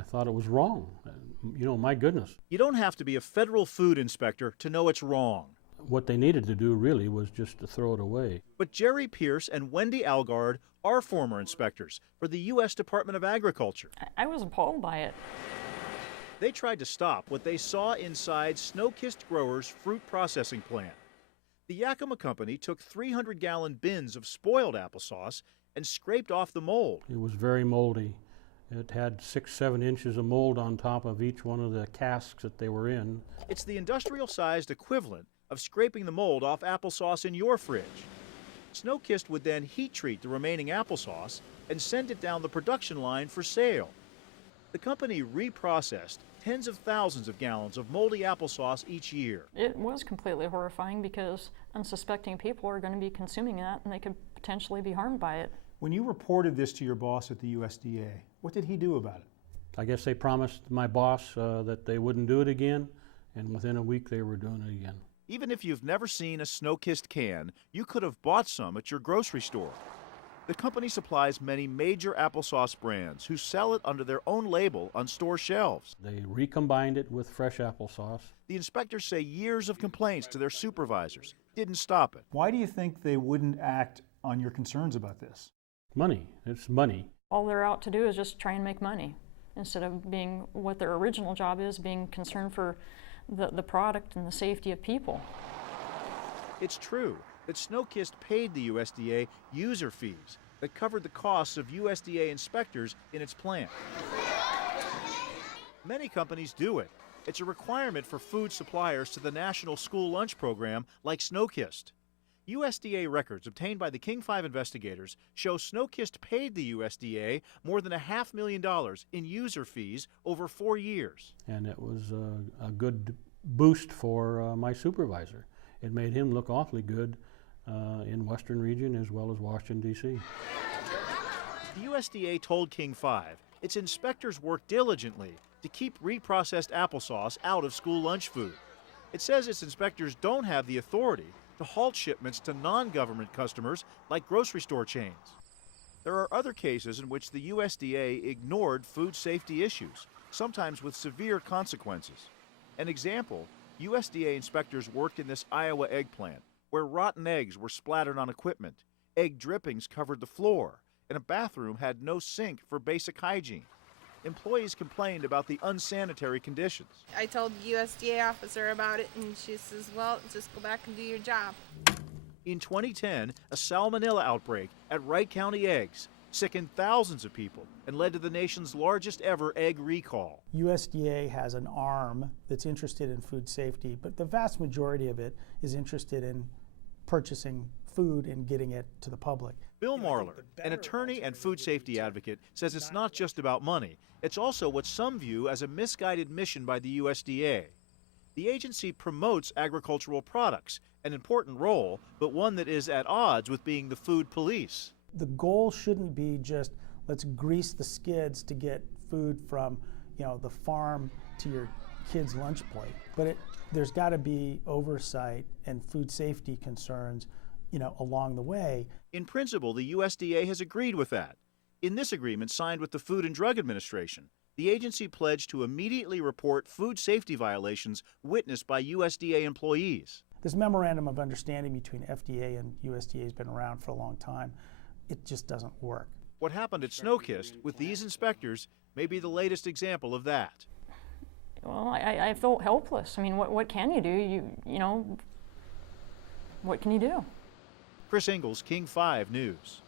I thought it was wrong. My goodness. You don't have to be a federal food inspector to know it's wrong. What they needed to do really was just to throw it away. But Jerry Pierce and Wendy Algard are former inspectors for the U.S. Department of Agriculture. I was appalled by it. They tried to stop what they saw inside Snokist Growers' fruit processing plant. The Yakima company took 300-gallon bins of spoiled applesauce and scraped off the mold. It was very moldy. It had 6-7 inches of mold on top of each one of the casks that they were in. It's the industrial-sized equivalent of scraping the mold off applesauce in your fridge. Snokist would then heat treat the remaining applesauce and send it down the production line for sale. The company reprocessed tens of thousands of gallons of moldy applesauce each year. It was completely horrifying because unsuspecting people are going to be consuming that and they could potentially be harmed by it. When you reported this to your boss at the USDA, what did he do about it? I guess they promised my boss that they wouldn't do it again, and within a week they were doing it again. Even if you've never seen a Snokist can, you could have bought some at your grocery store. The company supplies many major applesauce brands who sell it under their own label on store shelves. They recombined it with fresh applesauce. The inspectors say years of complaints to their supervisors didn't stop it. Why do you think they wouldn't act on your concerns about this? Money. It's money. All they're out to do is just try and make money instead of being what their original job is, being concerned for the product and the safety of people. It's true that Snokist paid the USDA user fees that covered the costs of USDA inspectors in its plant. Many companies do it. It's a requirement for food suppliers to the National School Lunch Program like Snokist. USDA records obtained by the King 5 investigators show Snokist paid the USDA more than $500,000 in user fees over 4 years. And it was a good boost for my supervisor. It made him look awfully good in Western region as well as Washington, D.C. The USDA told King 5 its inspectors work diligently to keep reprocessed applesauce out of school lunch food. It says its inspectors don't have the authority to halt shipments to non-government customers like grocery store chains. There are other cases in which the USDA ignored food safety issues, sometimes with severe consequences. An example, USDA inspectors worked in this Iowa egg plant where rotten eggs were splattered on equipment, egg drippings covered the floor, and a bathroom had no sink for basic hygiene. Employees complained about the unsanitary conditions. I told the USDA officer about it, and she says, well, just go back and do your job. In 2010, a salmonella outbreak at Wright County Eggs sickened thousands of people and led to the nation's largest ever egg recall. USDA has an arm that's interested in food safety, but the vast majority of it is interested in purchasing food and getting it to the public. Bill Marler, an attorney and food safety advocate, says it's not just about money. It's also what some view as a misguided mission by the USDA. The agency promotes agricultural products, an important role, but one that is at odds with being the food police. The goal shouldn't be just let's grease the skids to get food from, the farm to your kid's lunch plate. But there's got to be oversight and food safety concerns, along the way. In principle, the USDA has agreed with that. In this agreement signed with the Food and Drug Administration, the agency pledged to immediately report food safety violations witnessed by USDA employees. This memorandum of understanding between FDA and USDA has been around for a long time. It just doesn't work. What happened at Snokist with these inspectors may be the latest example of that. Well, I felt helpless. I mean, what can you do? What can you do? Chris Ingalls, King 5 News.